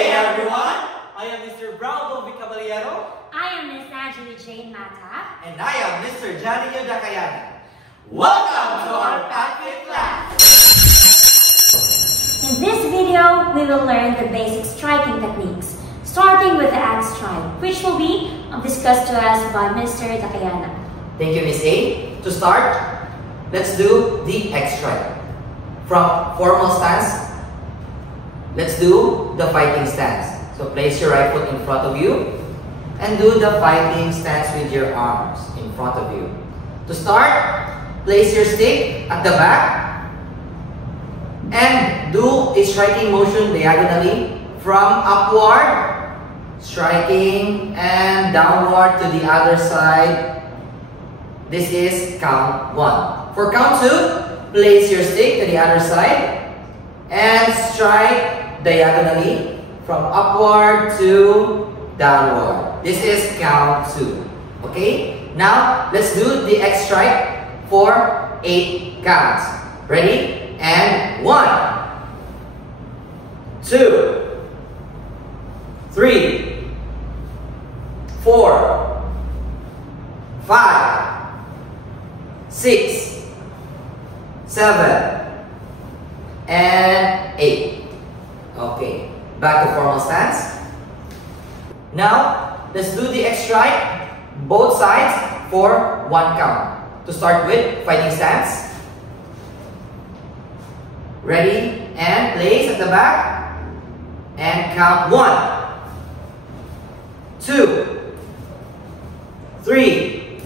day, everyone! I am Mr. Brown Bobby Caballero. I am Miss Angeli Jane Mata. And I am Mr. Janio Dakayana. Welcome to our Pathway class! In this video, we will learn the basic striking techniques, starting with the axe strike, which will be discussed to us by Mr. Dakayana. Thank you, Miss A. To start, let's do the axe strike. From formal stance, let's do the fighting stance. So place your right foot in front of you and do the fighting stance with your arms in front of you. To start, place your stick at the back and do a striking motion diagonally from upward, striking, and downward to the other side. This is count 1. For count 2, place your stick to the other side and strike diagonally from upward to downward. This is count 2. Okay? Now, let's do the X strike for 8 counts. Ready? And 1, 2, 3, 4, 5, 6, 7, and 8. Okay. Back to formal stance. Now, let's do the X strike, both sides for 1 count. To start with, fighting stance. Ready, and place at the back. And count 1, 2, 3,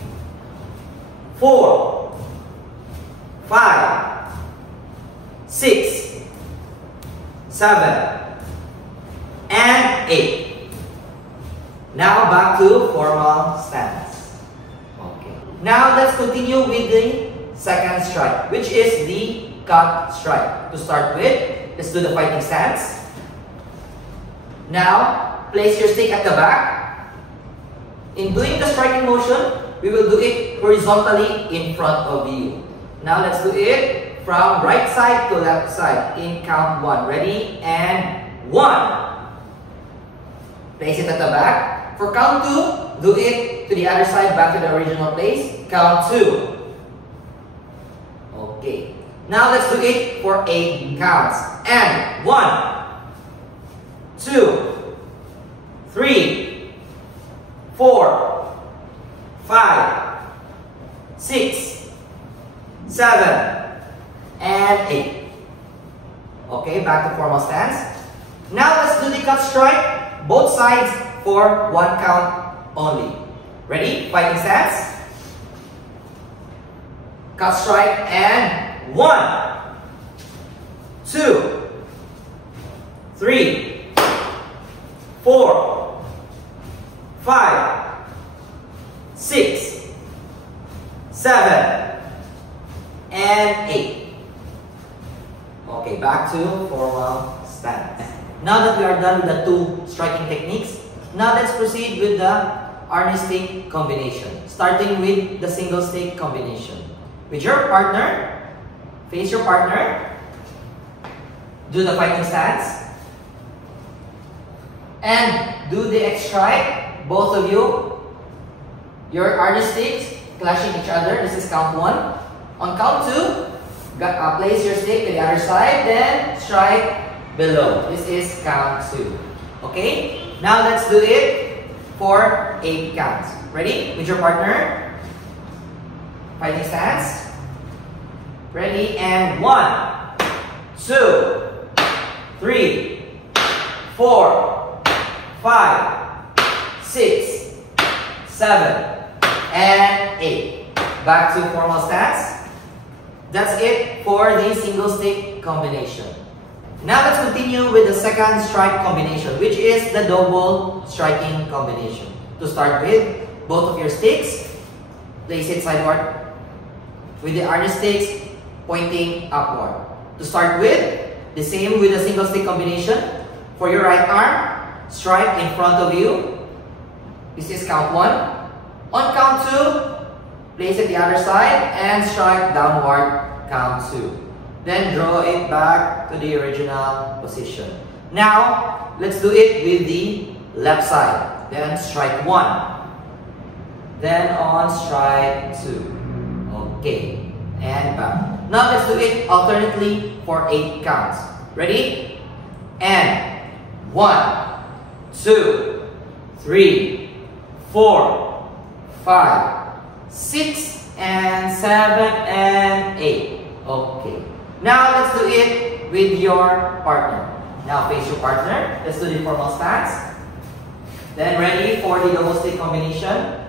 4, 5, 6, 7, and 8. Now back to formal stance. Okay. Now let's continue with the second strike, which is the cut strike. To start with, let's do the fighting stance. Now, place your stick at the back. In doing the striking motion, we will do it horizontally in front of you. Now let's do it from right side to left side in count 1. Ready? And 1. Place it at the back. For count 2, do it to the other side, back to the original place. Count 2. Okay. Now let's do it for 8 counts. And 1, 2, 3, 4, 5, 6, 7, and 8. Okay, back to formal stance. Now let's do the cut strike, both sides for 1 count only. Ready? Fighting stance. Cut strike and 1, 2, 3, 4, 5, 6, 7, and 8. Okay, back to formal stance. Now that we are done with the 2 striking techniques, now let's proceed with the army stick combination. Starting with the single stick combination. With your partner, face your partner, do the fighting stance, and do the X strike, both of you. Your army sticks clashing each other. This is count 1. On count 2, place your stick to the other side, then strike below. This is count 2. Okay? Now let's do it for 8 counts. Ready? With your partner. Fighting stance. Ready? And 1, 2, 3, 4, 5, 6, 7, and 8. Back to formal stance. That's it for the single stick combination. Now let's continue with the second strike combination, which is the double striking combination. To start with, both of your sticks, place it sideward with the army sticks pointing upward. To start with, the same with the single stick combination. For your right arm, strike in front of you. This is count 1. On count 2, place it the other side and strike downward, count 2. Then draw it back to the original position. Now, let's do it with the left side. Then strike 1. Then on strike 2. Okay. And back. Now let's do it alternately for 8 counts. Ready? And 1, 2, 3, 4, 5, 6, and 7, and 8. Okay. Now let's do it with your partner. Now face your partner. Let's do the formal stance. Then ready for the double stick combination.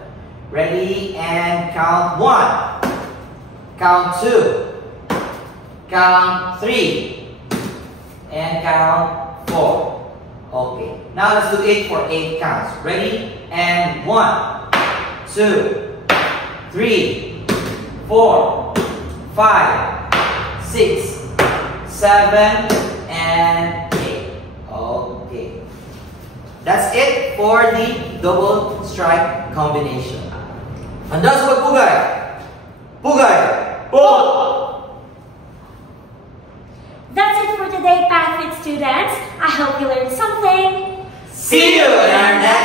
Ready and count 1. Count 2. Count 3. And count 4. Okay. Now let's do it for 8 counts. Ready? And 1, 2, 3, 4, 5, 6, 7, and 8. Okay. That's it for the double strike combination. And that's what Pugay. Pugay. Po. That's it for today, PathFit students. I hope you learned something. See you in our next